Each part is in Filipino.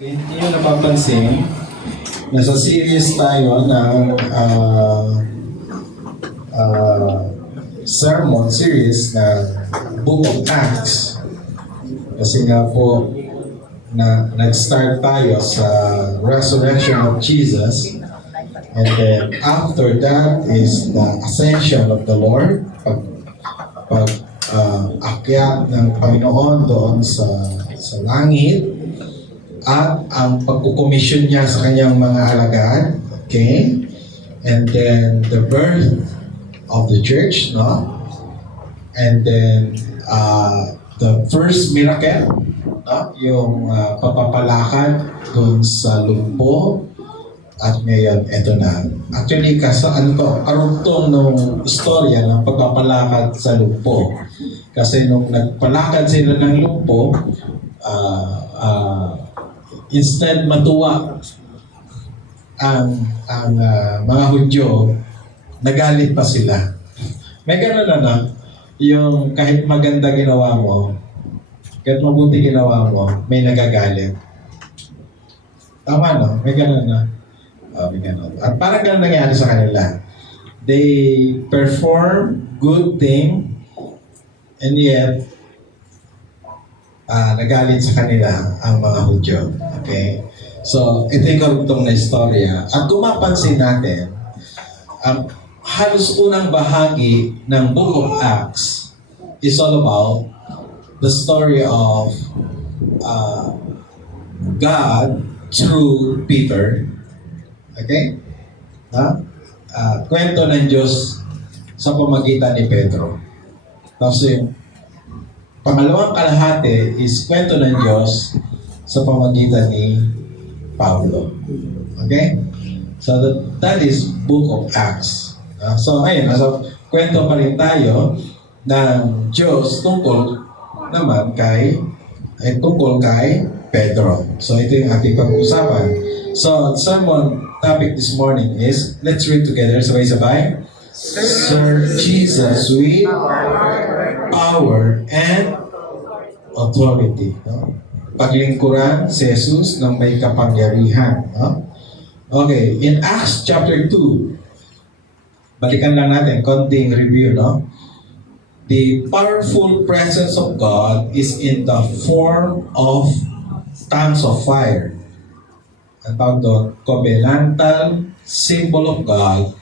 Hindi nyo napapansin, nasa series tayo ng sermon series na Book of Acts. Kasi nga po, nag-start tayo sa resurrection of Jesus. And then after that is the ascension of the Lord. Akyat ng Panginoon doon sa langit. At ang pagkukomisyon niya sa kanyang mga alagad, okay? And then the birth of the church, no? And then the first miracle, no? Yung papapalakad dun sa lumpo. At ngayon, eto na. Actually, karugtong nung istorya ng pagpapalakad sa lumpo. Kasi nung nagpalakad sila ng lumpo, instead matuwa ang mga Hudyo, nagalit pa sila. May gano'n na yung kahit maganda ginawa mo, kahit mabuti ginawa mo, may nagagalit. Tama, no? May gano'n na. May gano'n. At parang gano'n nangyari sa kanila. They perform good thing and yet nagalit sa kanila ang mga Hudyo. Okay? So, ito yung karugtong na istorya. At kung mapansin natin, ang halos unang bahagi ng Book of Acts is all about the story of God through Peter. Okay? Kwento ng Diyos sa pamagitan ni Pedro. Tapos yung pangalawang kalahati is kwento ng Diyos sa pamagitan ni Pablo. Okay? So that is Book of Acts. So ayun, kwento pa rin tayo ng Diyos tungkol kay Pedro. So ito yung ating pag-usapan. So sermon topic this morning is, let's read together, sabay-sabay. Sir Jesus with power and authority. No? Paglingkuran si Jesus ng may kapangyarihan. No? Okay, in Acts chapter 2, balikan lang natin, konting review, no? The powerful presence of God is in the form of tongues of fire. Ang tawag doon, covenantal symbol of God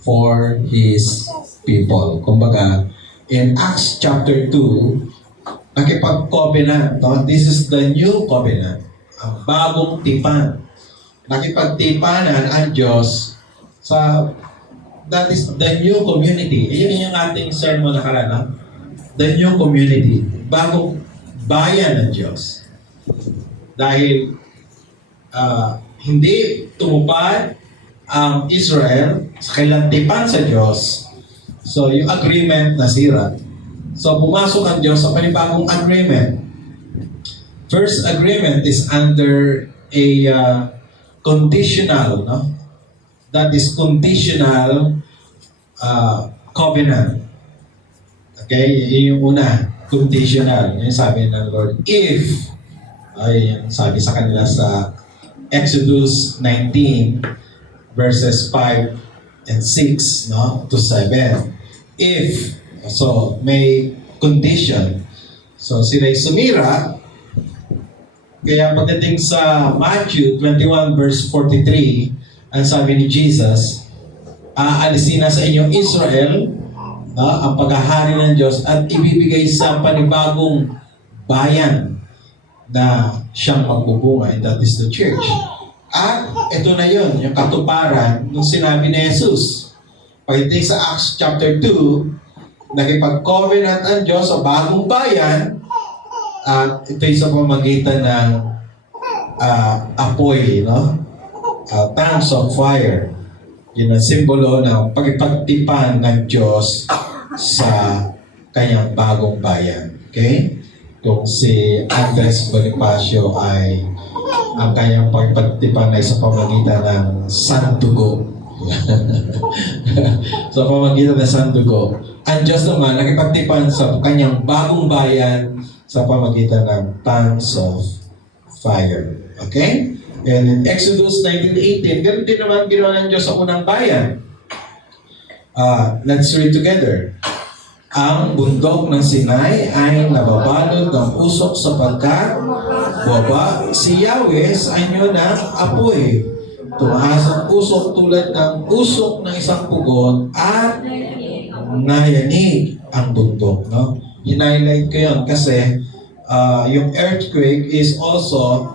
for His people. Kumbaga, in Acts chapter 2, nakipag-covenant. No? This is the new covenant. Ang bagong tipan. Nakipagtipanan ang Diyos sa, that is the new community. Iyon yung ating sermon nakaraan. The new community. Bagong bayan ng Diyos. Dahil hindi tumupad ang Israel sa kailang tipan sa Diyos. So, yung agreement nasira. So, pumasok ang Diyos sa panibagong agreement. First agreement is under a conditional, no? That is conditional covenant. Okay? Yun yung una. Conditional. Yung sabi ng Lord, if, ay sabi sa kanila sa Exodus 19, verses 5 and 6, no? To 7. If, so may condition. So sila'y sumira. Kaya pagdating sa Matthew 21 verse 43, ang sabi ni Jesus, aalisin na sa inyong Israel ang paghahari ng Diyos at ibibigay sa panibagong bayan na siyang magbubunga, and that is the church. At ito na yun, yung katuparan nung sinabi ni Jesus. Pagdating sa Acts chapter 2, nakipag-covenant ang Diyos sa bagong bayan, at ito'y sa pamagitan ng apoy, no? Tongues of fire. Yun ang simbolo ng pagpagtipan ng Diyos sa kanyang bagong bayan. Okay? Kung si Andres Bonifacio ay ang kanyang pagpagtipan ay sa pamagitan ng sandugo. Sa pamagitan ng sandugo. Ang Diyos naman nakipagtipan sa kanyang bagong bayan sa pamagitan ng tongues of fire. Okay? And in Exodus 19:18, ganun din naman ginawa ng Diyos sa unang bayan. Let's read together. Ang bundok ng Sinai ay nababalot ng usok sapagkat baba si Yahweh sa anyo ng apoy. Tumaas ang usok tulad ng usok ng isang pugon at nayanig ang bundok. No? Hinighlight ko yun kasi yung earthquake is also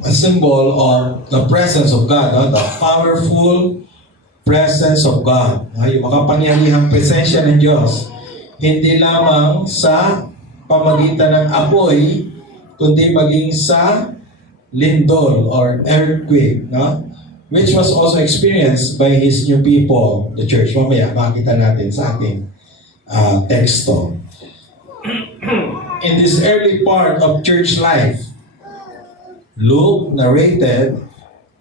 a symbol of the presence of God. No? The powerful presence of God. Yung makapangyarihang presensya ng Diyos. Hindi lamang sa pamagitan ng apoy, kundi maging sa lindol or earthquake, no? Which was also experienced by His new people, the church. Mamaya, makita natin sa ating teksto. In this early part of church life, Luke narrated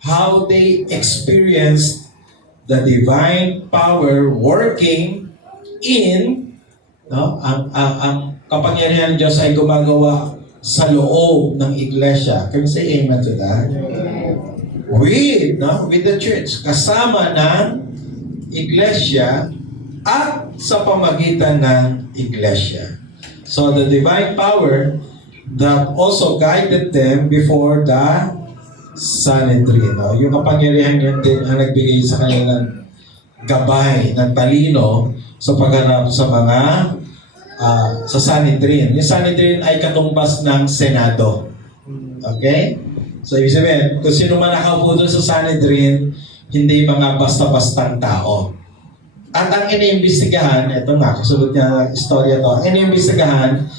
how they experienced the divine power working in, no? Ang kapangyarihan ng Diyos ay gumagawa sa loob ng iglesia. Can we say amen to that? With the church, kasama ng iglesia at sa pamagitan ng iglesia. So the divine power that also guided them before the Sanhedrin. No? Yung kapangyarihan yun din ang nagbigay sa kanilang gabay ng talino sa paghanap sa mga sa Sanhedrin. Yung Sanhedrin ay katumbas ng Senado. Okay? So, ibig sabihin, kung sino man nakaupo doon sa Sanhedrin, hindi mga basta-bastang tao. At ang iniimbestigahan, ito na, kasunod niya ng istorya to, ang iniimbestigahan,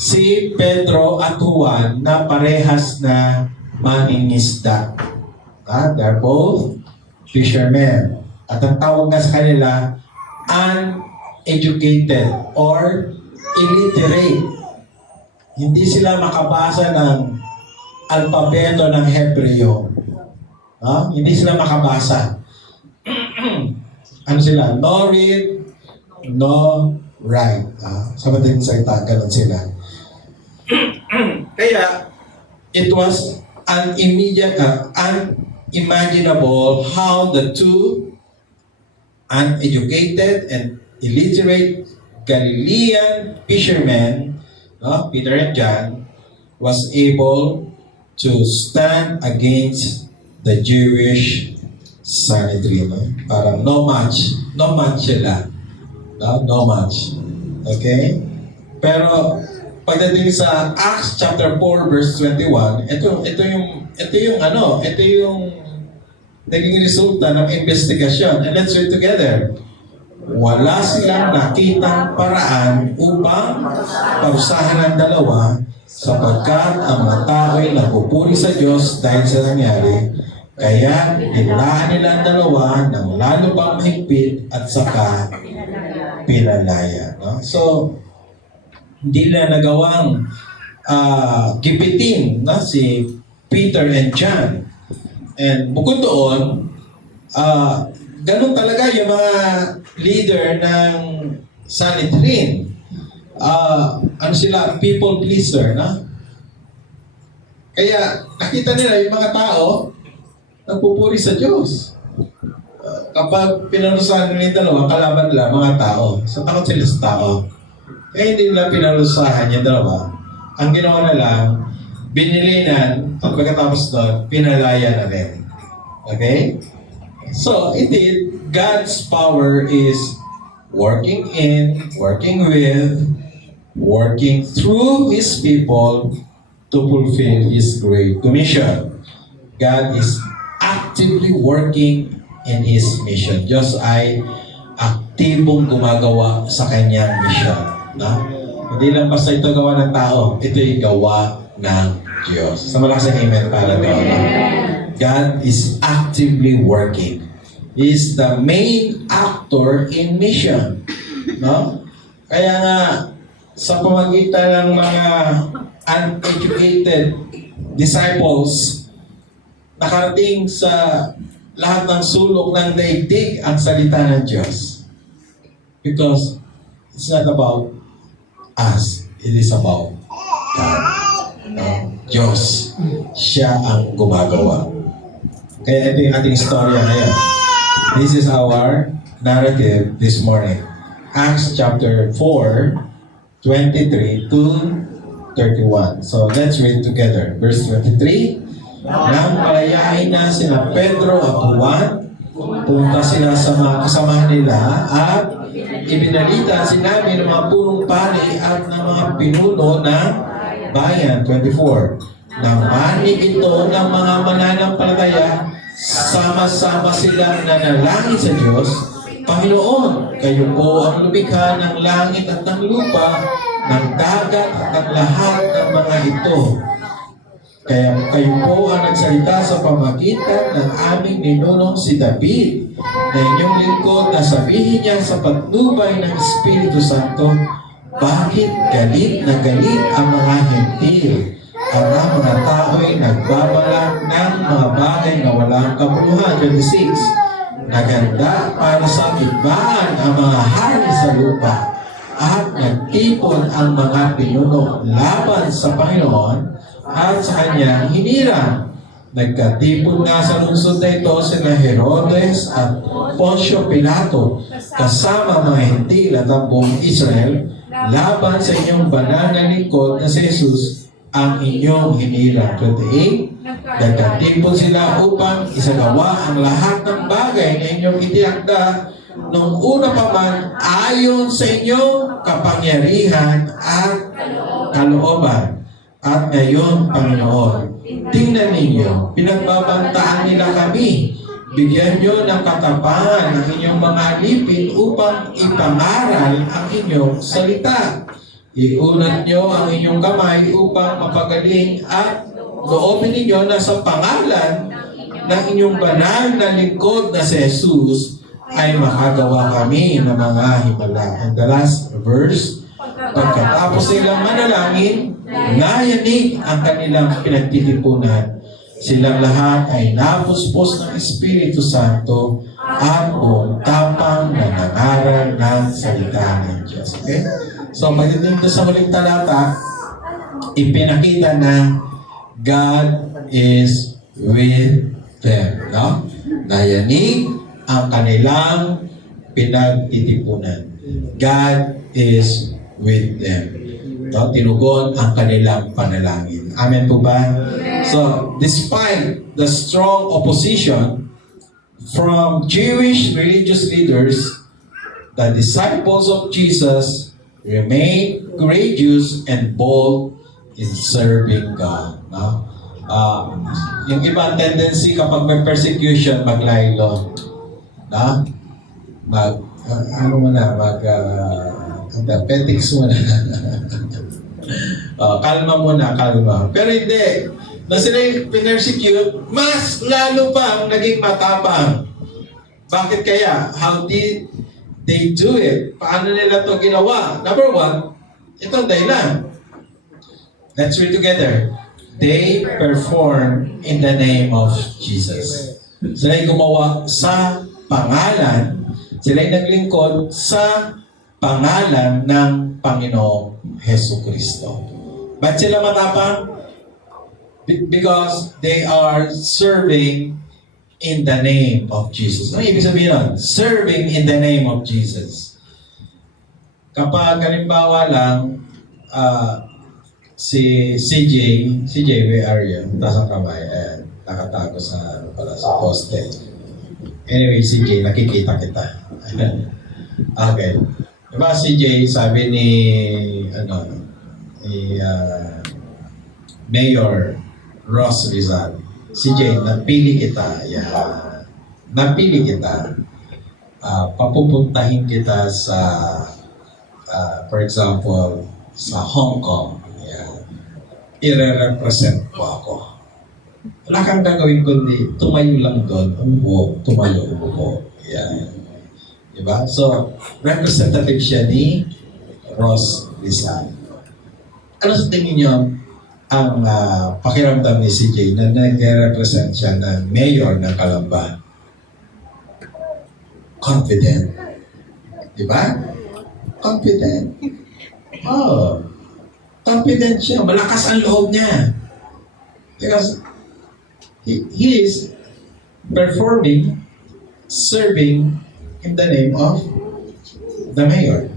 si Pedro at Juan na parehas na mangingisda. They're both fishermen. At ang tawag nga sa kanila, uneducated or illiterate. Hindi sila makabasa ng alpabeto ng Hebreo. Hindi sila makabasa. Ano sila? No read, no write. Sa madaling salita, ganun sila. Kaya, it was unimaginable how the two uneducated and illiterate Galilean fishermen, Peter and John, was able to stand against the Jewish Sanhedrin. Parang no match sila. No match. Okay? Pero pagdating sa Acts chapter 4 verse 21, ito yung naging resulta ng investigasyon. And let's read together. Wala silang nakitang paraan upang parusahan ng dalawa sapagkat ang mga tao ay nagpupuri sa Diyos dahil sa nangyari. Kaya nilahan nila ang dalawa ng lalo pang mahigpit at saka pinalaya. No? So, hindi na nagawang gipitin si Peter and John. And bukod doon, ganun talaga yung mga leader ng Sanhedrin. Sila? People pleaser, na? Kaya nakita nila yung mga tao nagpupuri sa Diyos. Kapag pinarusahan nila yung dalawa, kalaban nila mga tao. So takot sila sa tao. Kaya hindi nila pinarusahan yung dalawa. Ang ginawa na lang, binilinan, at pagkatapos doon, pinalaya na rin. Okay? So, indeed, God's power is working in, working with, working through His people to fulfill His great commission. God is actively working in His mission. Diyos ay aktibong gumagawa sa kanyang mission. No? Hindi lang basta ito gawa ng tao, ito ay gawa ng Diyos. Sa malakas ang amen para doon. God is actively working. He is the main actor in mission. No? Kaya nga, sa pamagitan ng mga uneducated disciples, nakarating sa lahat ng sulok ng daigdig ang salita ng Diyos. Because it's not about us. It is about God. No? Diyos. Siya ang gumagawa. Kaya ito yung ating storya ngayon. This is our narrative this morning. Acts chapter 4, 23 to 31. So let's read together. Verse 23. Nang palayain na sina Pedro at Juan, punta sila sa mga kasamahan nila at ibinalita sinabi ng mga punong pari at ng mga pinuno ng bayan. 24. Nang manig ito ng mga mananampalataya, sama-sama silang nanalangin sa Diyos, Panginoon, kayo po ang lumikha ng langit at ng lupa, ng dagat at ng lahat ng mga ito. Kaya kayo po ang nagsalita sa pamagitan ng aming ninunong si David, na inyong lingkod na sabihin niya sa patnubay ng Espiritu Santo, bakit galit na galit ang mga hentil? Ang mga tao'y nagbabalak ng mga bagay na walang kabuluhan. 26. Naganda para sa ibahan ang mga hari sa lupa at nagtipon ang mga pinuno laban sa Panginoon at sa kanyang hinirang. Nagkatipon nga sa lungsod na ito sina Herodes at Poncio Pilato kasama mga hentil at ang buong Israel laban sa inyong banal na lingkod na si Jesus ang inyong hinirang. 28. Nagkatipon sila upang isagawa ang lahat ng bagay na inyong itinakda nung una pa man ayon sa inyong kapangyarihan at kalooban. At ngayon, Panginoon, tingnan ninyo, pinagbabantaan nila kami. Bigyan nyo ng katapangan ang inyong mga alipin upang ipangaral ang inyong salita. Iunat nyo ang inyong kamay upang mapagaling at loobin ninyo na sa pangalan ng inyong banal na lingkod na si Jesus ay makagawa kami ng mga himala. And the last verse, pagkatapos nilang manalangin, nayanig ang kanilang pinagtitipunan. Silang lahat ay napuspos ng Espiritu Santo at buong tapang na nangaral ng salita ng Diyos. Okay? So, pagdating doon sa huling talata, ipinakita na God is with them. No? Nayanig ang kanilang pinagtitipunan. God is with them. No? Tinugon ang kanilang panalangin. Amen po ba? So, despite the strong opposition from Jewish religious leaders, the disciples of Jesus remain courageous and bold in serving God. No? Yung iba tendency kapag may persecution, maglaylo. No? Petics muna. Kalma muna, kalma. Pero hindi. Na sila pinersecute, mas lalo pang naging matapang. Bakit kaya? How did they do it? Paano nila ito ginawa? Number one, ito ang dahilan. Let's read together. They perform in the name of Jesus. Sila'y gumawa sa pangalan, sila'y naglingkod sa pangalan ng Panginoong Jesucristo. Ba't sila matapang? Because they are serving in the name of Jesus. Ano ibig sabihin nun? Serving in the name of Jesus. Kapag halimbawa lang, si CJ, where are you? Taas ang kamay. Nakatago sa poste. Anyway, CJ, nakikita kita. Okay. Diba CJ, sabi ni Mayor Ross Rizal, CJ, napili kita. Yeah. Napili kita. Papupuntahin kita sa, for example, sa Hong Kong. Yeah. I-represent ko ako. Wala kang gagawin kundi tumayo lang doon. Umupo, tumayo, umupo. Yeah. Diba? So, representative siya ni Ross Rizal. Ano sa tingin niyo ang pakiramdam ni CJ na nag-represent siya ng mayor ng Calamba? Confident. Diba? Confident. Oh. Confident siya. Malakas ang loob niya. Because he is performing, serving in the name of the mayor.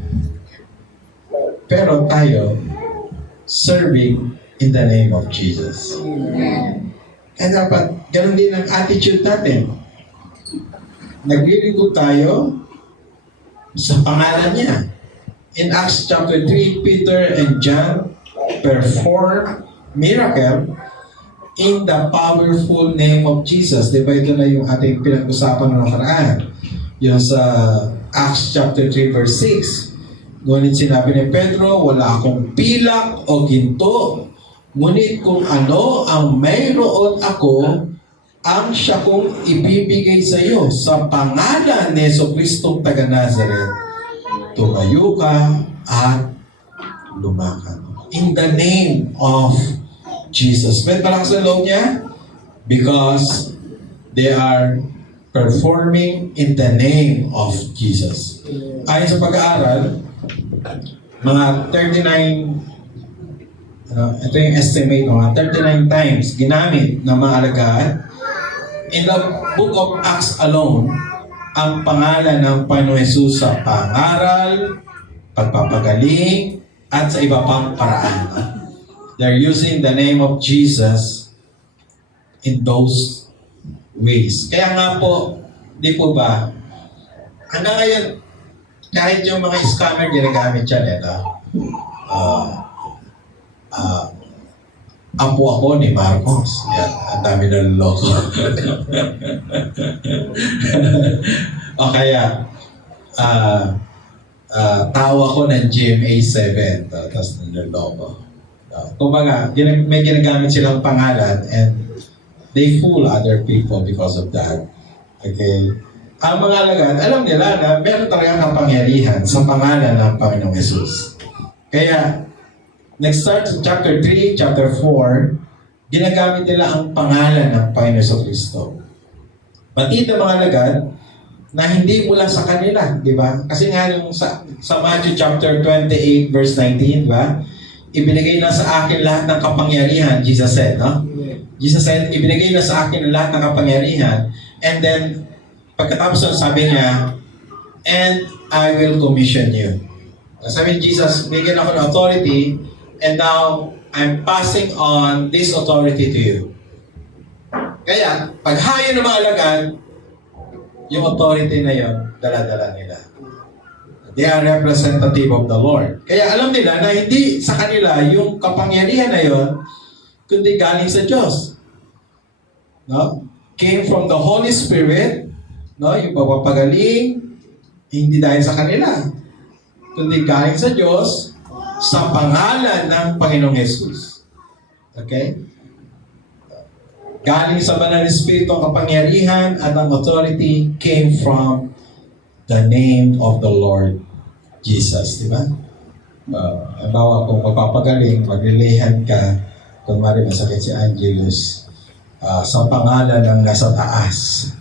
Pero tayo, serving in the name of Jesus. Kaya dapat, ganun din ang attitude natin. Naglilingkod tayo sa pangalan niya. In Acts chapter 3, Peter and John perform miracle in the powerful name of Jesus. Di ba ito na yung ating pinag-usapan ng nakaraan? Yung sa Acts chapter 3 verse 6. Ngunit sinabi ni Pedro, wala akong pilak o ginto. Ngunit kung ano ang mayroon ako, ang siya kong ibibigay sa iyo sa pangalan ni Jesucristong taga Nazareth. Tumayo ka at lumakad. In the name of Jesus. May malakas ang loob niya? Because they are performing in the name of Jesus. Ayon sa pag-aaral, mga 39 ito yung estimate, mga 39 times ginamit ng mga alagad in the book of Acts alone ang pangalan ng Panginoon Jesus sa pangaral, pagpapagaling, at sa iba pang paraan. They're using the name of Jesus in those ways. Kaya nga po, di po ba, hanggang ngayon, kahit yung mga scammer ginagamit yan, apo ako ni Marcos. Yan, ang dami ng loko. O kaya, tawa ko ng GMA 7. Tapos niloloko. Kumbaga, may ginagamit silang pangalan and they fool other people because of that. Okay? Ang mga alagad, alam nila na meron talagang kapangyarihan sa pangalan ng Panginoong Jesus. Kaya, nag-start sa chapter 3, chapter 4, ginagamit nila ang pangalan ng Panginoon Kristo. Pati ng mga alagad na hindi mula sa kanila, di ba? Kasi nga yung sa Matthew chapter 28, verse 19, di ba? Ibinigay na sa akin lahat ng kapangyarihan, Jesus said, no? Jesus said, ibinigay na sa akin lahat ng kapangyarihan. And then, pagkatapos nun, sabi niya, and I will commission you. Sabi ni Jesus, bigyan ako ng authority, and now, I'm passing on this authority to you. Kaya, pag hayo ng mga alagad, yung authority na yon, dala-dala nila. They are representative of the Lord. Kaya alam nila na hindi sa kanila yung kapangyarihan na yon, kundi galing sa Diyos. No? Came from the Holy Spirit, no? Yung pagpapagaling, hindi dahil sa kanila, kundi galing sa Diyos, sa pangalan ng Panginoong Jesus. Okay? Galing sa Banal na Espiritu ang kapangyarihan at ang authority came from the name of the Lord Jesus. Di ba? Halimbawa, kung magpapagaling, maglilihan ka, kung mari masakit si Angelus, sa pangalan ng nasa taas.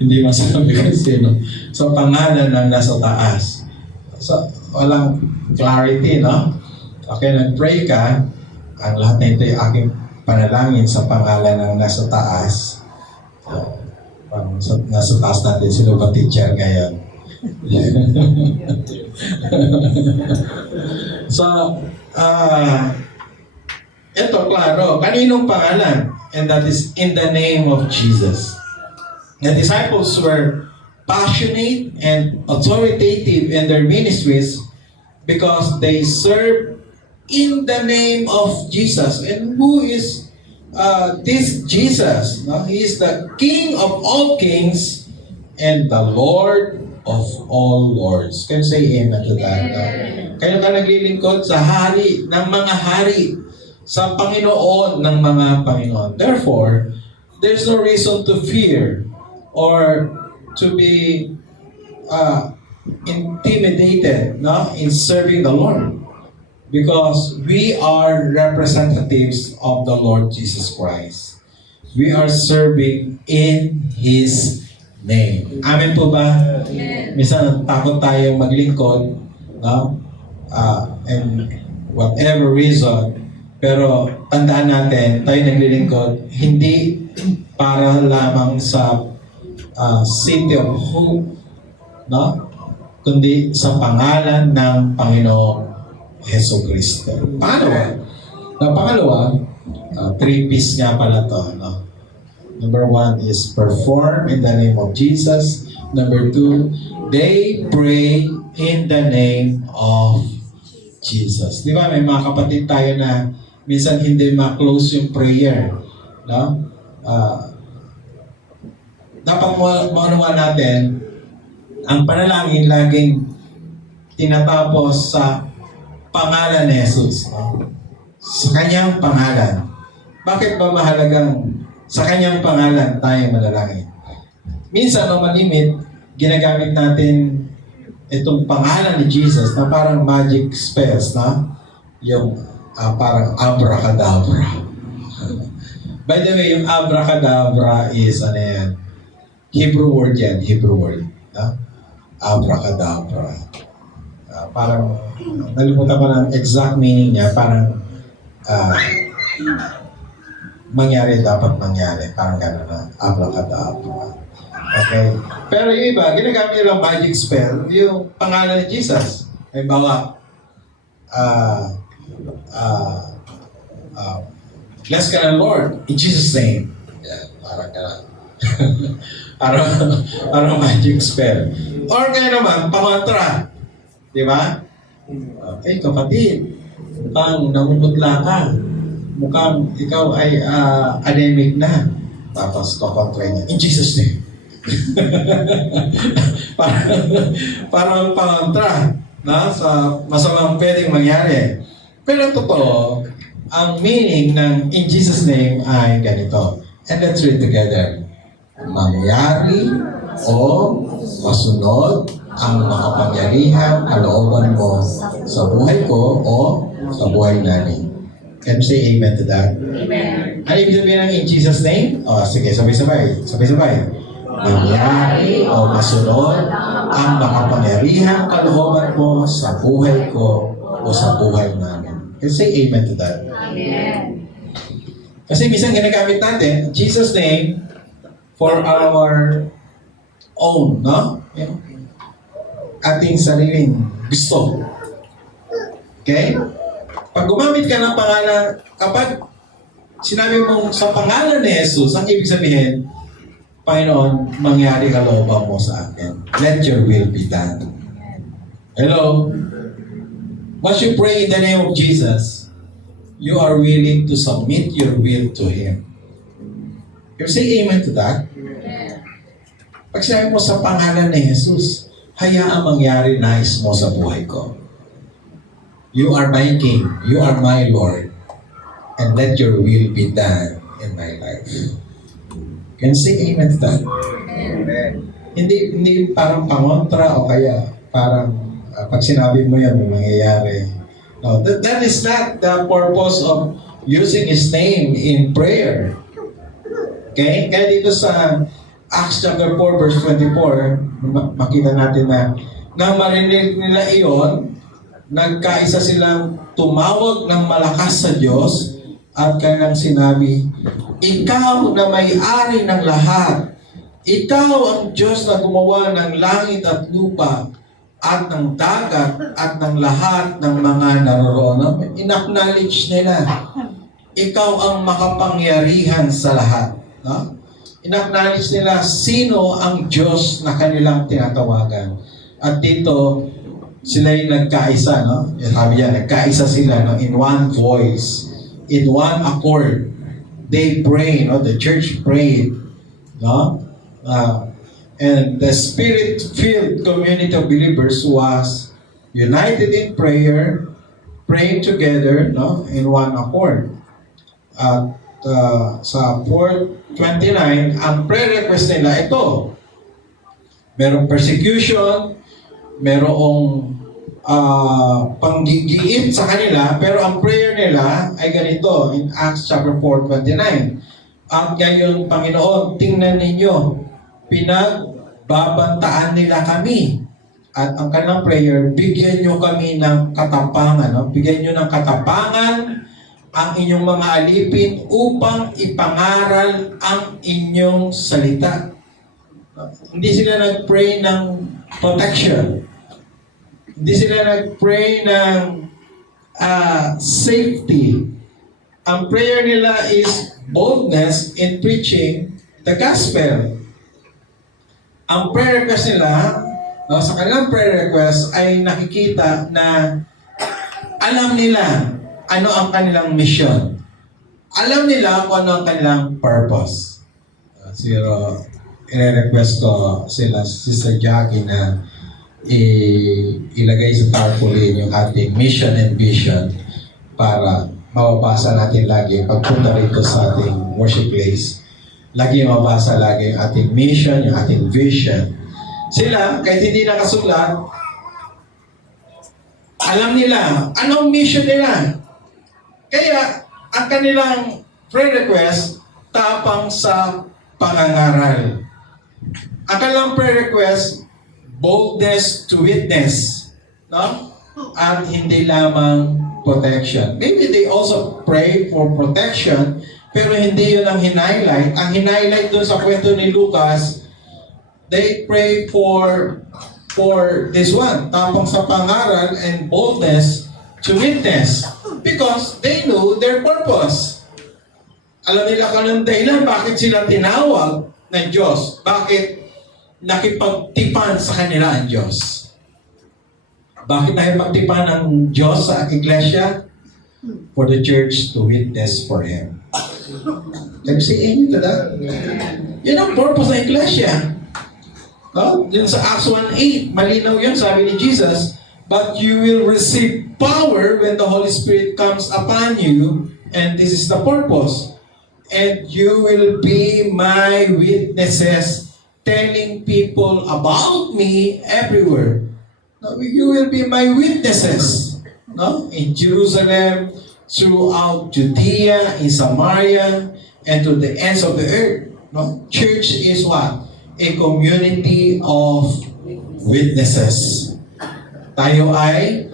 Hindi masabi kung sino. Sa pangalan ng nasa taas. So, walang clarity, no? Okay, nag-pray ka, ang lahat na ito ay aking panalangin sa pangalan ng nasa taas. Nasa taas natin, sino ba teacher ngayon? So, ito, klaro. Kaninong pangalan? And that is in the name of Jesus. The disciples were passionate and authoritative in their ministries because they serve in the name of Jesus. And who is this Jesus? No? He is the King of all kings and the Lord of all lords. Can you say amen to that? Kayo ka naglilingkod sa hari ng mga hari, sa Panginoon ng mga Panginoon. Therefore, there's no reason to fear or to be intimidated, no, in serving the Lord, because we are representatives of the Lord Jesus Christ. We are serving in His name. Amen po ba? Amen. Minsan takot tayong maglingkod, no? And whatever reason, Pero tandaan natin, tayo naglilingkod, hindi para lamang sa City of Hope, no? Kundi sa pangalan ng Panginoong Heso Kristo. Pangalawa, three-piece nga pala to, no? Number one is perform in the name of Jesus. Number two, they pray in the name of Jesus. Di ba, may mga kapatid tayo na minsan hindi ma-close yung prayer. No? Dapat maunawa natin, ang panalangin laging tinatapos sa pangalan ni Jesus. No? Sa kanyang pangalan. Bakit ba mahalagang sa kanyang pangalan tayo manalangin? Minsan, no, malimit, ginagamit natin itong pangalan ni Jesus na parang magic spells, na yung parang abracadabra. By the way, yung abracadabra is ano yan? Hebrew word yan, Hebrew word. Abracadabra. Parang, nalimutan ko ng exact meaning niya, parang mangyari, dapat mangyari. Parang gano'n na, abracadabra. Okay. Pero yung iba, ginagamit nilang magic spell, yung pangalan ni Jesus. Halimbawa, bless ka ng Lord in Jesus' name. Yan, parang gano'n. parang magic spell. Or kaya naman, pangontra. Di ba? Okay, kapatid, mukhang namumutla ka. Mukhang ikaw ay anemic na. Tapos, kukontra niya, in Jesus' name. parang pangontra, na, sa masamang pwedeng mangyari. Pero totoo, ang meaning ng in Jesus' name ay ganito. And let's read together. Mangyari o masunod ang makapangyarihang kalooban mo sa buhay ko o sa buhay namin. Can you say amen to that? Amen. Ano ibig sabihin ng in Jesus' name? Sige, sabay-sabay. Sabay-sabay. Mangyari o masunod ang makapangyarihang kalooban mo sa buhay ko o sa buhay namin. Can you say amen to that? Amen. Kasi minsan ginagamit natin Jesus' name for our own, no? Yung ating sariling gusto. Okay? Pag gumamit ka ng pangalan, kapag sinabi mong sa pangalan ni Jesus, ang ibig sabihin, Panginoon, mangyari kalooban mo sa akin. Let your will be done. Hello? Once you pray in the name of Jesus, you are willing to submit your will to Him. You say amen to that? Pag sinabi mo sa pangalan ni Jesus, hayaan mangyari nais mo sa buhay ko. You are my King. You are my Lord. And let your will be done in my life. Can you say amen to that? Amen. Hindi parang pangontra o kaya parang pag sinabi mo yan, may mangyayari. No, that is not the purpose of using His name in prayer. Okay? Kaya dito sa Acts chapter 4 verse 24, makita natin na marinig nila iyon, nagkaisa silang tumawag ng malakas sa Diyos at kanilang sinabi, Ikaw na may-ari ng lahat, Ikaw ang Diyos na gumawa ng langit at lupa at ng dagat at ng lahat ng mga naroroon. In-acknowledge nila, Ikaw ang makapangyarihan sa lahat. No? In-acknowledge nila sino ang Diyos na kanilang tinatawagan. At dito, sila'y nagkaisa, no? Sabi niya, nagkaisa sila, no? In one voice, in one accord. They pray, no? The church prayed, no? And the Spirit-filled community of believers was united in prayer, praying together, no? In one accord. At sa 4:29, ang prayer request nila ito. Merong persecution, merong panggigiit sa kanila, pero ang prayer nila ay ganito in Acts chapter 4:29. At ngayon, Panginoon, tingnan ninyo, pinagbabantaan nila kami. At ang kanilang prayer, bigyan nyo kami ng katapangan. No? Bigyan nyo ng katapangan ang inyong mga alipin upang ipangaral ang inyong salita. Hindi sila nag-pray ng protection. Hindi sila nag-pray ng safety. Ang prayer nila is boldness in preaching the gospel. Ang prayer request nila, sa kanilang prayer request ay nakikita na alam nila ano ang kanilang mission. Alam nila kung ano ang kanilang purpose. Siguro, i-request ko sila, Sister Jackie, na ilagay sa tarpaulin yung ating mission and vision para mababasa natin lagi pagpunta rito sa ating worship place. Lagi mababasa lagi yung ating mission, yung ating vision. Sila, kahit hindi nakasulat, alam nila anong mission nila. Kaya, ang kanilang prayer request, tapang sa pangangaral. Ang kanilang prayer request, boldness to witness. No? At hindi lamang protection. Maybe they also pray for protection, pero hindi yun ang hinighlight. Ang hinighlight doon sa kwento ni Lucas, they pray for this one, tapang sa pangaral and boldness to witness. Because they know their purpose. Alam nila kung anong dahilan bakit sila tinawag ng Diyos. Bakit nakipagtipan sa kanila ang Diyos. Bakit nakipagtipan ang Diyos sa iglesia? For the church to witness for Him. Can you say amen to that? Yun ang purpose ng iglesia. No? Yun sa Acts 1:8, malinaw yun, sabi ni Jesus, but you will receive power when the Holy Spirit comes upon you, and this is the purpose. And you will be my witnesses, telling people about me everywhere. No, you will be my witnesses. No? In Jerusalem, throughout Judea, in Samaria, and to the ends of the earth. No? Church is what? A community of witnesses. Tayo ay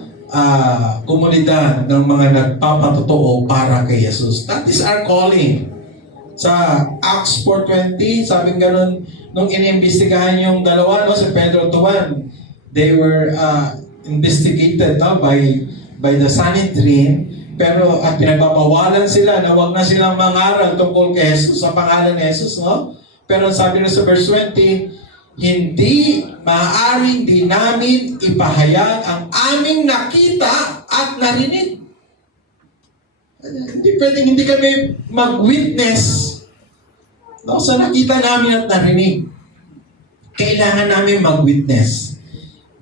komunidad ng mga nagpapatotoo para kay Jesus. That is our calling. Sa Acts 4:20, sabing ganun, nung inimbestigahan yung dalawa, no, si Pedro at Juan, they were investigated by the Sanhedrin, pero at pinagbabawalan sila na wag na silang mangaral tungkol kay Jesus, sa pangalan ni Jesus, no? Pero sabi na sa verse 20, hindi maaaring di namin ipahayag ang aming nakita at narinig. Hindi pwedeng hindi kami mag-witness, no, sa nakita namin at narinig. Kailangan namin mag-witness.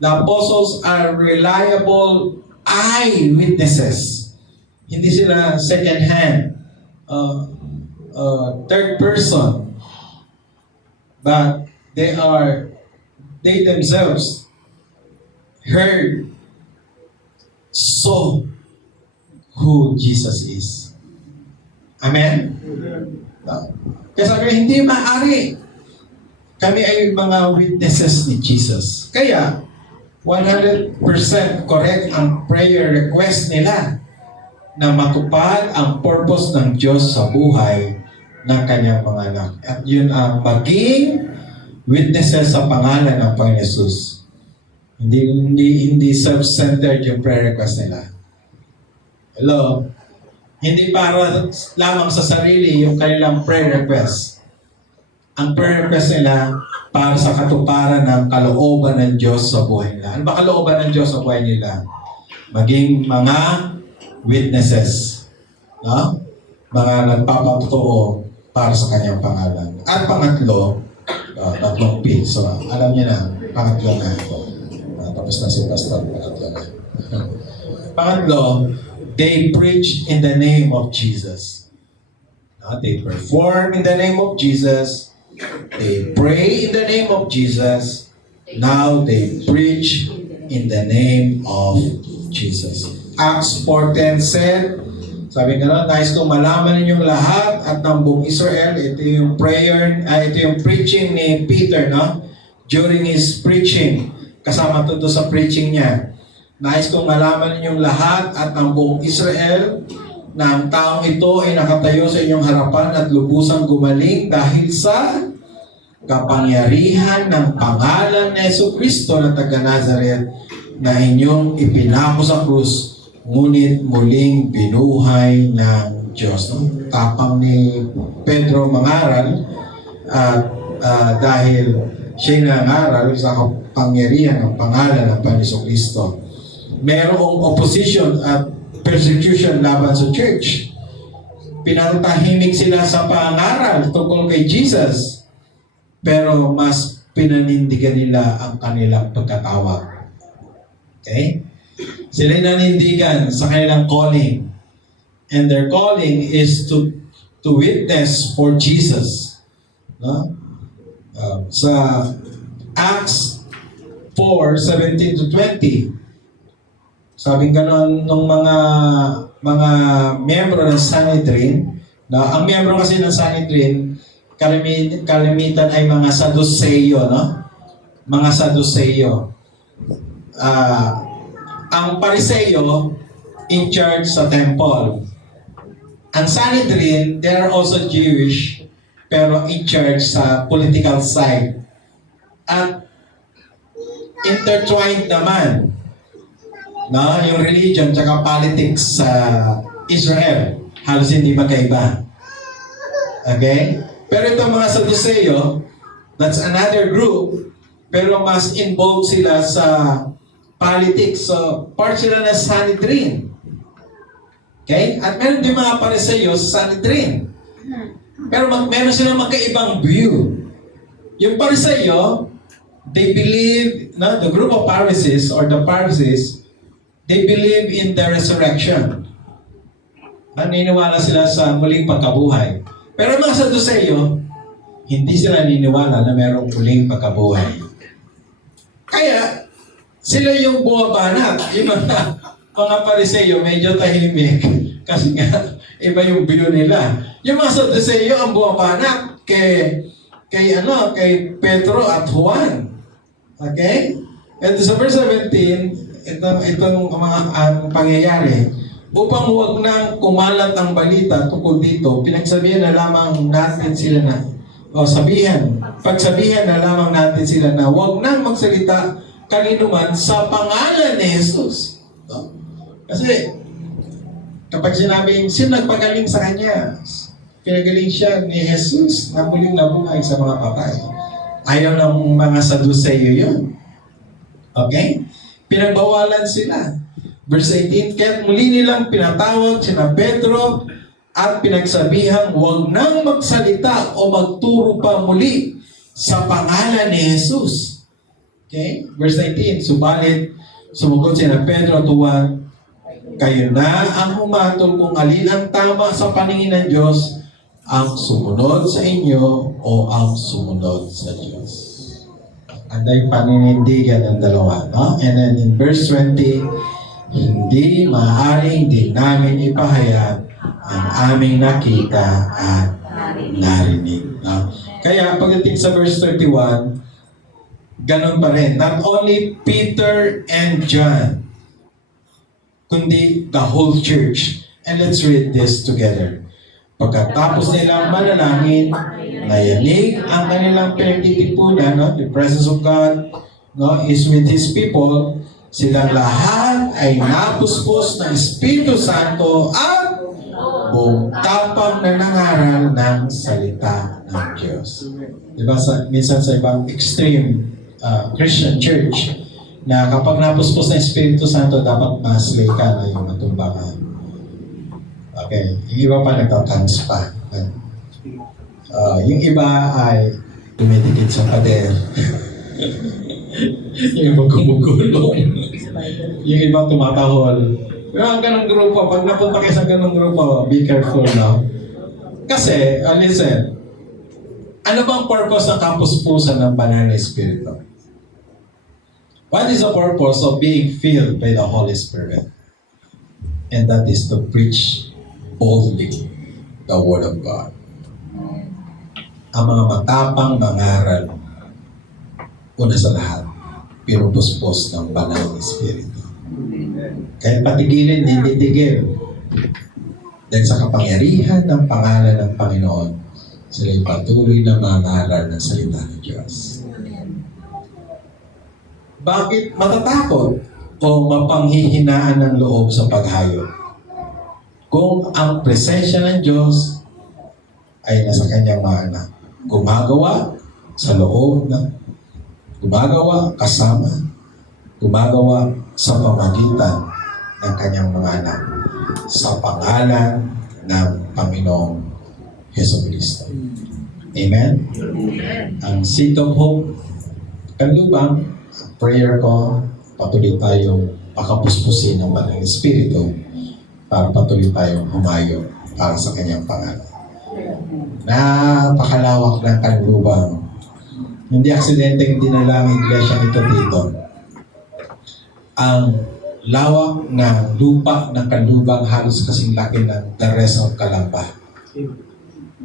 The apostles are reliable eyewitnesses. Hindi sila second-hand, third person. But they themselves heard, saw who Jesus is. Amen? Kaya sabi, hindi maaari. Kami ay mga witnesses ni Jesus. Kaya, 100% correct ang prayer request nila na matupad ang purpose ng Diyos sa buhay ng kanyang mga anak. At yun ang maging witnesses sa pangalan ng Panginoon Jesus. Hindi self-centered yung prayer request nila. Hello? Hindi para lamang sa sarili yung kanilang prayer request. Ang prayer request nila para sa katuparan ng kalooban ng Diyos sa buhay nila. Ano ba kalooban ng Diyos sa buhay nila? Maging mga witnesses. No? Mga nagpapatotoo para sa kanyang pangalan. At pangatlo, tatlong P. So, alam niyo na, pangatlo na ito. Tapos na si Pastor, pangatlo na. Pangatlo, they preach in the name of Jesus. They perform in the name of Jesus. They pray in the name of Jesus. Now they preach in the name of Jesus. Acts 4:10 said, sabi nga na, nais kong malaman ninyong lahat at ng buong Israel. Ito yung prayer, ito yung preaching ni Peter, no? During his preaching, kasama to sa preaching niya. Nais kong malaman ninyong lahat at ng buong Israel na ang taong ito ay nakatayo sa inyong harapan at lubusang gumaling dahil sa kapangyarihan ng pangalan ni Jesucristo na taga Nazareth na inyong ipinako sa krus, ngunit muling binuhay ng Diyos. No? Tapang ni Pedro mangaral at dahil siya nangaral sa kapangyarihan ng pangalan ng Panginoong Kristo. Merong opposition at persecution laban sa church. Pinatahimik sila sa pangaral tungkol kay Jesus, pero mas pinanindigan nila ang kanilang pagkatawag. Okay? Sila nanindigan sa kanilang calling. And their calling is to witness for Jesus. No? Sa Acts 4:17 to 20, sabing ganon ng mga miyembro ng Sanhedrin, na ang miyembro kasi ng Sanhedrin, kalimitan ay mga Saduceo, no? Mga Saduceo. Ang Pariseo, in charge sa temple. Ang Sanhedrin, they are also Jewish, pero in charge sa political side. At intertwined naman, no, yung religion tsaka politics sa Israel, halos hindi magkaiba. Okay? Pero itong mga Saduceo, that's another group, pero mas involved sila sa politics. So, part sila ng Sanhedrin. Okay? At meron din mga Pariseo sa Sanhedrin. Pero meron silang magkaibang view. Yung Pariseo, they believe, no, the group of Pharisees or the Pharisees, they believe in the resurrection. Naniniwala sila sa muling pagkabuhay. Pero mga Saduceo, hindi sila naniniwala na mayroong muling pagkabuhay. Kaya, sila yung bumabanat. Yung mga Pariseo, medyo tahimik. Kasi nga, iba yung view nila. Yung mga Saduceo ang bumabanat kay Pedro at Juan. Okay? At sa verse 17, itong mga pangyayari, upang huwag nang kumalat ang balita tungkol dito, pinagsabihan na lamang natin sila na, pagsabihan na lamang natin sila na huwag nang magsalita kaninuman sa pangalan ni Jesus. No? Kasi, kapag sinabing, sino nagpagaling sa kanya? Pinagaling siya ni Jesus na muling nabuhay sa mga patay. Ayaw ng mga Saduceo yun. Okay? Pinagbawalan sila. Verse 18, kaya muli nilang pinatawag sina Pedro at pinagsabihang huwag nang magsalita o magturo pa muli sa pangalan ni Jesus. Okay? Verse 19, subalit sumugot sina Pedro at Juan, kayo na ang humatol kung alin ang tama sa paningin ng Diyos, ang sumunod sa inyo o ang sumunod sa Diyos. Anday paninindigan ng dalawa. No? And then in verse 20, hindi maaaring din namin ipahayag ang aming nakita at narinig. No? Kaya pagdating sa verse 31, ganun pa rin. Not only Peter and John, kundi the whole church. And let's read this together. Pagkatapos nilang manalangin, nayanig ang kanilang pinagtitipunan, no? The presence of God, no, is with His people. Silang lahat ay napuspos ng Espiritu Santo at buong tapang na nangaral ng salita ng Diyos. Diba, minsan sa ibang extreme Christian church, na kapag napuspos ng Espiritu Santo, dapat maslay ka na yung matumbangan. Okay, yung iba pa nagtatangs pa. Yung iba ay tumidikit sa pader. Yung iba gumugulong. Yung iba tumatahol. Pero ang ganong grupo, pag napunta kayo sa ganong grupo, be careful now. Kasi, listen, ano bang purpose ng kapuspusan ng banal na Espiritu? What is the purpose of being filled by the Holy Spirit? And that is to preach boldly the Word of God. Ang mga matapang mangaral, una sa lahat, pinupuspos ng banal na Espiritu. Kaya patigilin, hindi tigil. Dahil sa kapangyarihan ng pangalan ng Panginoon, sila'y patuloy na mangaral ng salita ng Diyos. Bakit matatakot o mapanghihinaan ng loob sa paghayo? Kung ang presensya ng Diyos ay nasa kanyang mga anak, gumagawa sa loob ng, gumagawa kasama, gumagawa sa pamagitan ng kanyang mga anak sa pangalan ng Panginoong Jesucristo. Amen? Ang Seed of Hope, kanlubang, ang prayer ko, patuloy tayong pakapuspusin ng Banal na Espiritu para patuloy tayong humayo para sa kanyang pangalan. Napakalawak ng kanlubang. Hindi aksidenteng dinala ang iglesia nito dito. Ang lawak ng lupa ng kanlubang halos kasing laki ng the rest of Calamba.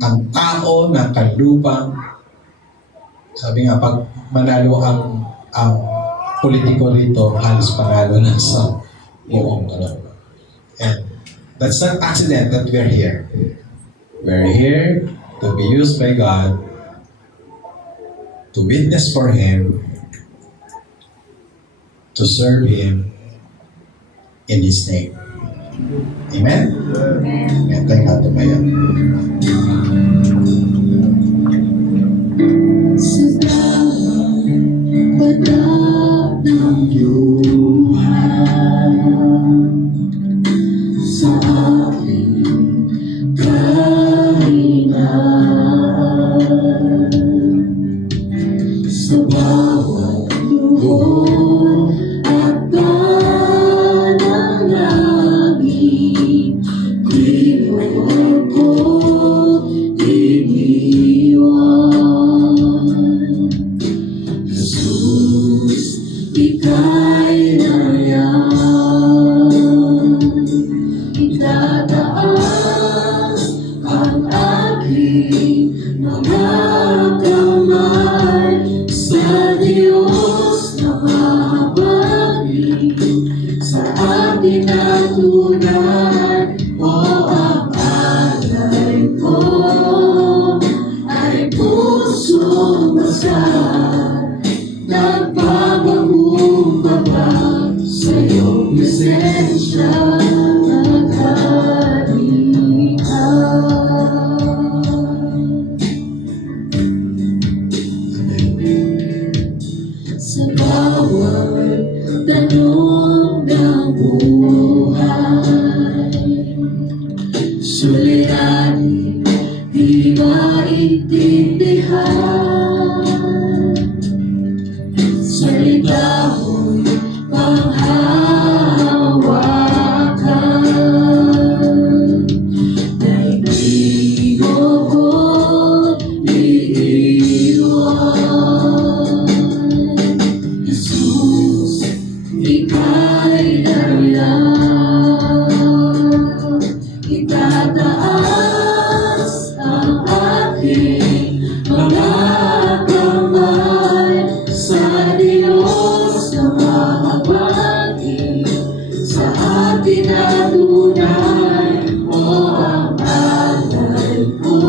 Ang tao ng kanlubang, sabi nga, pag manalo ang politiko rito, halos panalo na sa buong Calamba. And that's not accident that we're here. We're here to be used by God to witness for Him, to serve Him in His name. Amen? Amen. Tayo nga tumayan. Sa bawat patak ng luha, sa aking kainan, sa bawat loob at pananangin, di mo ako iniwan. Jesus, ika'y nariyan. Itataas ang aking mga kamay sa Diyos na mababalik sa ating natunan. O ang alay ko ay pusong basag, nagpapakumbaba sa iyong presensya, sa bawat tanong ng buhay. Suliranin, di maintindihan. Salita mo'y panghahawakan. Dahil di mo ko iiwan. Jesus, ika'y nariyan. Itataas ang aking mga kamay sa Diyos na mahabagin sa ating adunay. O ang alay ko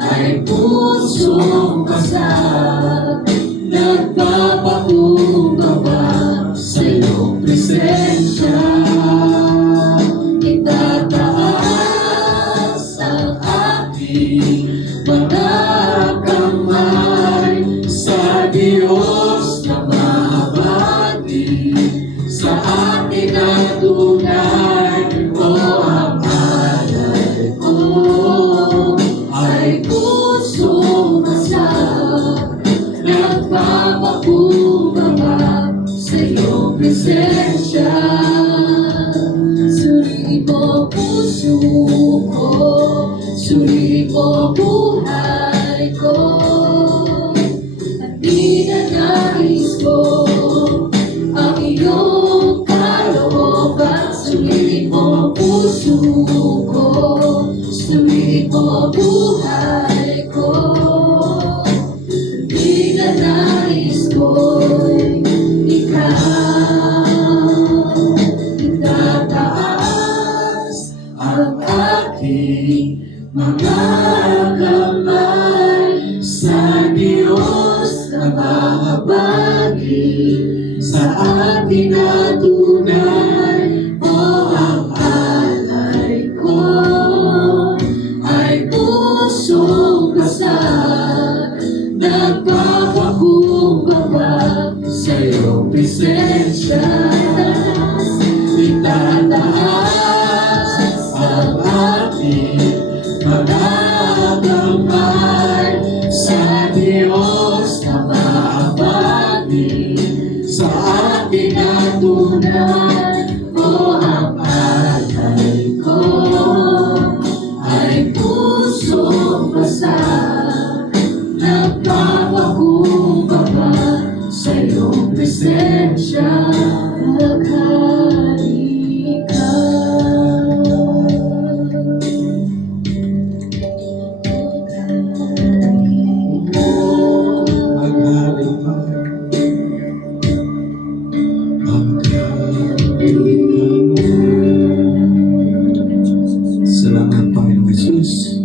ay pusong basag, nagpapakumbaba sa iyong presensya. Itataas ang aking mga kamay sa Diyos na mahabagin sa ating adunay. O ang alay ko ay pusong basag, nagpapakumbaba sa iyong presensya. Suriin mo puso ko, suriin mo buhay ko, at ninanais ko ang iyong kalooban. Suriin mo puso ko, suriin mo buhay ko, ninanais ko'y ikaw. Itataas ang mga kamay sa Diyos na makabagi sa ating natunay. O ang alay ko ay pusong basa, nagpapakumbaba sa iyong presensya. Itataas ang ating mga kamay sa Diyos na maabadi sa ating natunay. O ang alay ko ay pusong basa, nagpapakumbaba sa iyong presensya. Maghari ka. Maghari ka. Maghari ka. Salamat, Panginoong Jesus.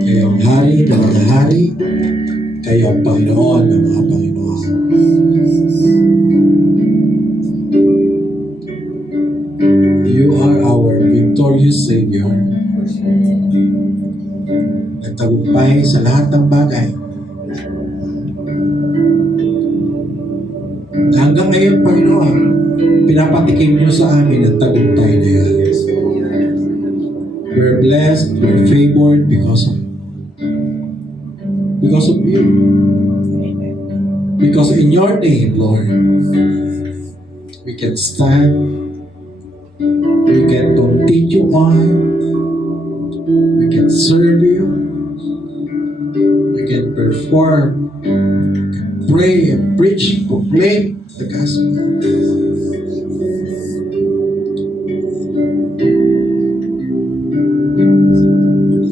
Kayo ang hari ng mga hari. Kayo ang Panginoon ng mga Panginoon. You are our victorious Savior. Nagtagumpay sa lahat ng bagay. Hanggang ngayon, Panginoon, pinapatikim niyo sa amin ang tagumpay na yan. We're blessed, we're favored because of you. Because in your name, Lord, we can stand, we can continue on, we can serve you, we can perform, pray and preach, proclaim the gospel.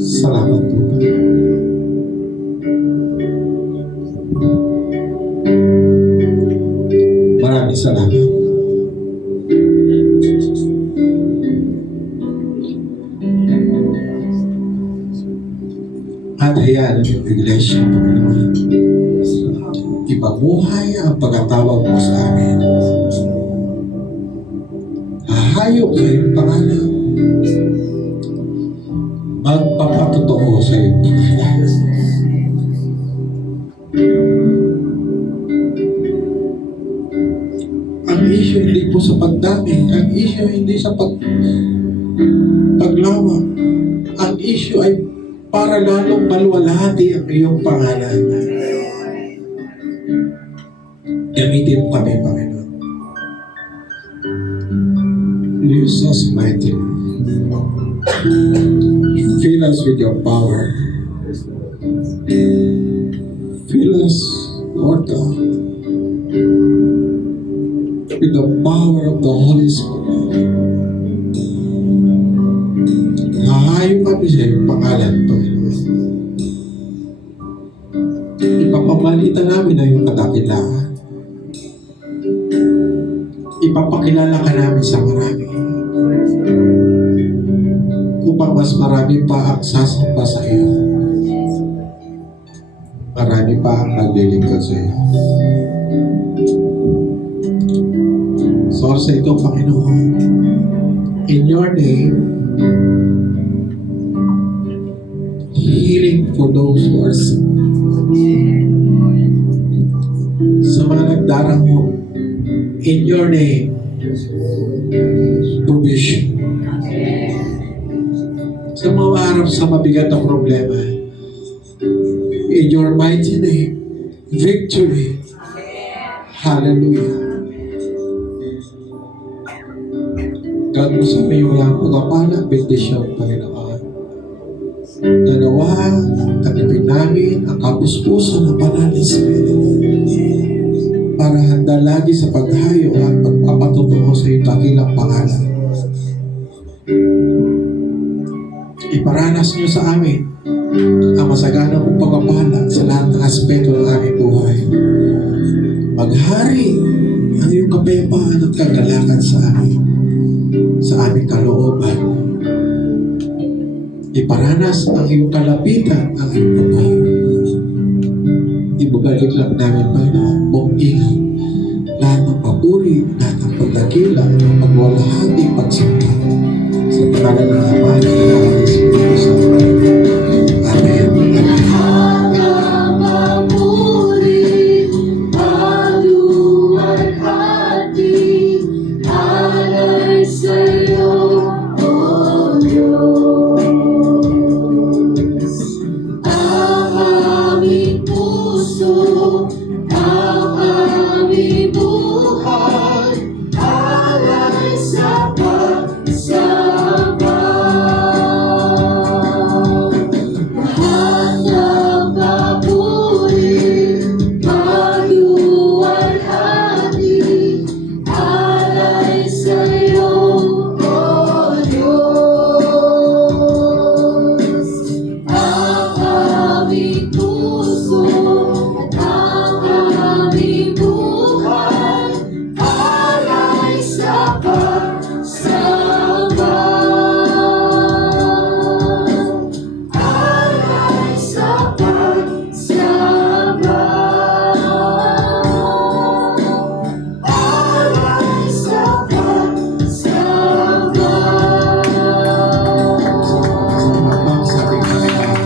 Salamat po. Maraming salamat. At hayaan ang iglesia, Panginoon. Ipamuhay ang pagkatawag mo sa amin. Hahayo sa iyong pangalan. Magpapatotoo sa iyong pangalan. Ang issue hindi po sa pagdami. Ang issue hindi sa paglawak. Ang issue ay para lalong maluwalhati ang iyong pangalan. Gamitin mo kami, Panginoon. Use us mightily. Fill us with your power. Fill us, Lord God, with the power of the Holy Spirit. Hahayo kami sa iyong pangalan, Panginoon. Ipapamalitan namin ang iyong kadakilaan. Ipapakilala ka namin sa marami. Upang mas marami pa ang sasamba sa iyo. Marami pa ang naglilingkod sa iyo. So sa ito, Panginoon, in your name, healing for those who are sick. Sa mga nagdarang mo, in your name, provision. Sa mga maharap sa mabigat na problema, in your mighty name, victory. Hallelujah. God mo sa iyong pagpapala, bendisyon, Panginoon. Dalawa, tanipin namin ang kapuspusan ng Banal na Espiritu para handa lagi sa paghayo at pagpapatutuo sa iyong dakilang pangalan. Iparanas niyo sa amin ang masagana mong pagpapala sa lahat ng aspeto ng aming buhay. Maghari ang iyong kapayapaan at kagalakan sa aming kalooban. iparanas ang iyong kalapitan, ang iyong kapal. Ibabalik lang namin, Panginoon, mong ingat. Lahat ng papuri, lahat ng pagdakila, ng pagwalahati, pagsinta. Sa pangalan ng Ama, ng Anak, ng Espiritu Santo. Amen. Amen. Ang papuri, paluwalhati, alay sa'yo, O Diyos. Ang aming puso, ang aming buhay, alay sa pagsamba. Lahat ng papuri, paluwalhati, alay sa'yo, O Diyos. Ang aming puso at ang aming buhay, alay sa pagsamba. Alay sa pagsamba. Alay sa pagsamba. Salamat sa ating Panginoon.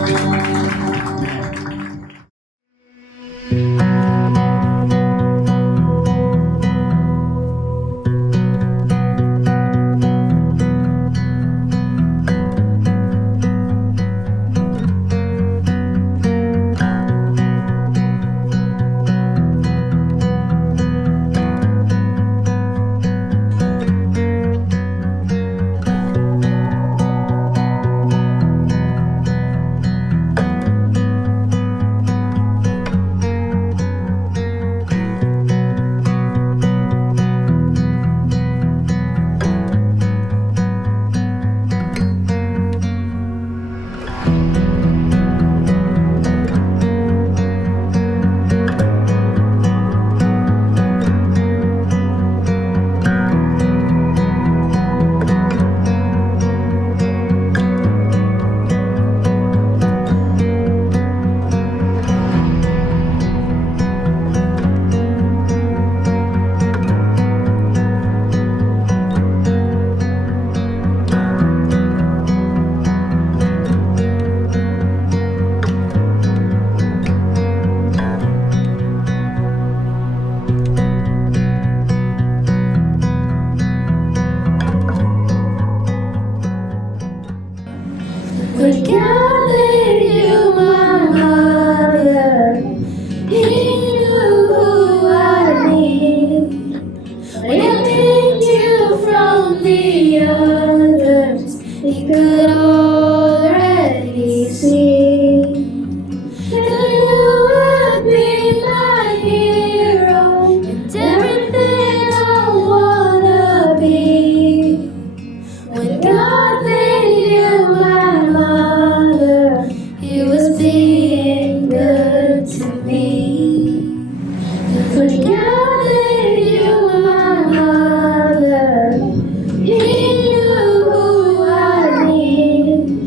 When God made you my mother, He knew who I need. When He picked you from the others, He could already see that you would be my hero and everything I wanna be. When God made you my mother, He was being good to me. When God made you my mother, He knew who I need.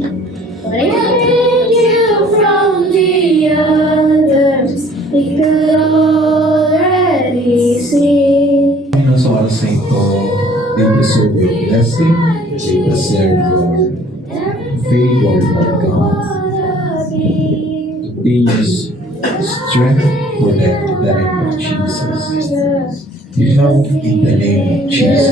When He picked you from the others, He could already see. Panginoon, sa oras na ito, we deserve your blessing, we deserve your favor, Lord God. Please strength for them in the name of Jesus. We help in the name of Jesus.